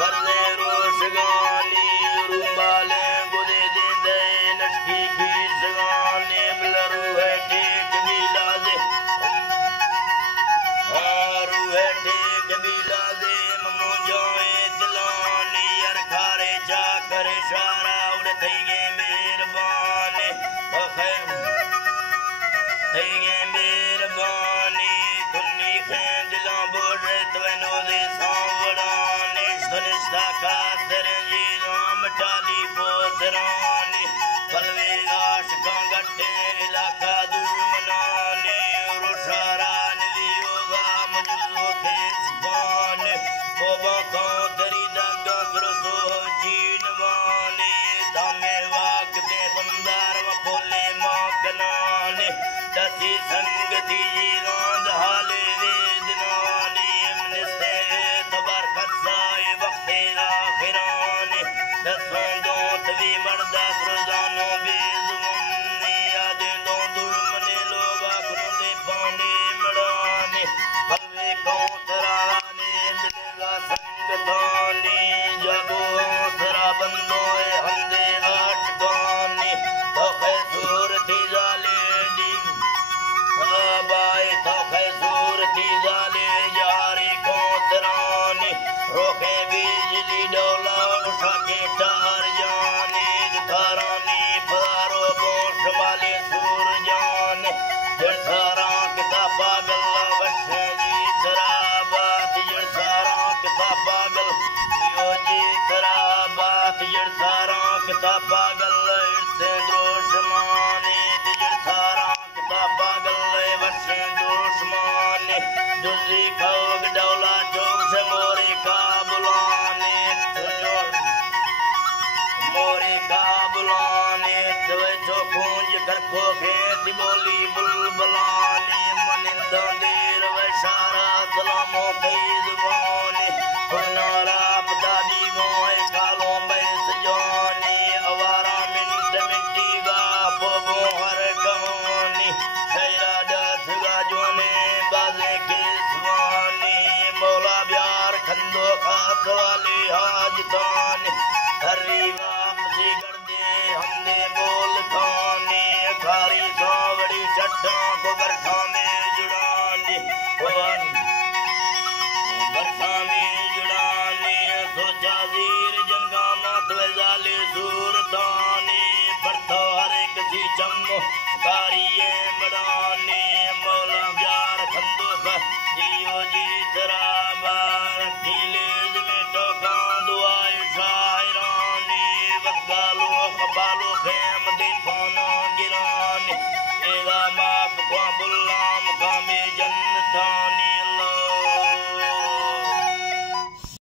परदे रोशगानी रूमाले गुदे दे नटकी की सगाने बलरू है ठीक बिला दे हारू है ठीक बिला दे ममो जाए दिलानी यार खारे जा करे शारा उड़ थईगे मेहरबानी थईगे मेहरबानी तुन्नी खे दिला बोले तवनो दे सांवड़ानी सनिष्ठा का तेरे राम टाली पोतरानी पलवे आशिका गट्टे इलाका दुश्मनानी रुशारा निधि योगा मजुलो के सुबान बोबा को तेरी दंगा सुरसो चीनवानी दामे वाकते बंदार व बोले माकनानी दसी संगति रांद हाले वेदनानी मिनस्ते तबर खसाए वक्ते आखिरानी दसों दोत भी मर्दा सुरजानो बेजुबानी यादें दो दुश्मने लोग आखरों दे पानी मड़ाने हलवे कौतराने मिलेगा संगतानी जगो सरा बंदोए हंदे आटकानी तो सूरती जाले दी बाई तो सूरती जाले यारी कौतरानी रोके बिजली डोला उठा के टार जानी धारानी फदारो बोश वाले सूर जाने जड़सारा किता पागल वश्य जी तराबात जड़सारा किता पागल यो जी तराबात जड़सारा किता पागल इर्ते द्रोश माने जड़सारा किता पागल वश्य दोष माने दुजी खौग डौला चौक से मोरे का बुलाने मोरे का बुलाने तवे तो पूंज कर को खेत बोली बुलबुलाने मनिंदा देर वैशारा सलामो कई जुबाने खुनारा पतादी मोए कालों बैस जाने अवारा मिंट मिंटी गा पोबो हर कहानी सैरा दस गाजोने बाजे के स्वानी मौला प्यार खंदो खास वाले हाजताने हरी वापसी कर दे हमने बोल खाने खारी सावड़ी चट्टा को बरखा में जुड़ाने बरखा में जुड़ाने सोचा जीर जनगा मात जाले सूरताने बरतो हर एक सी चम्मो कारिये मड़ाने मौला प्यार खंदो जियो जी तेरा बार कीलेज में टोका दुआए शायरानी वक्कालो खबालो खेम दे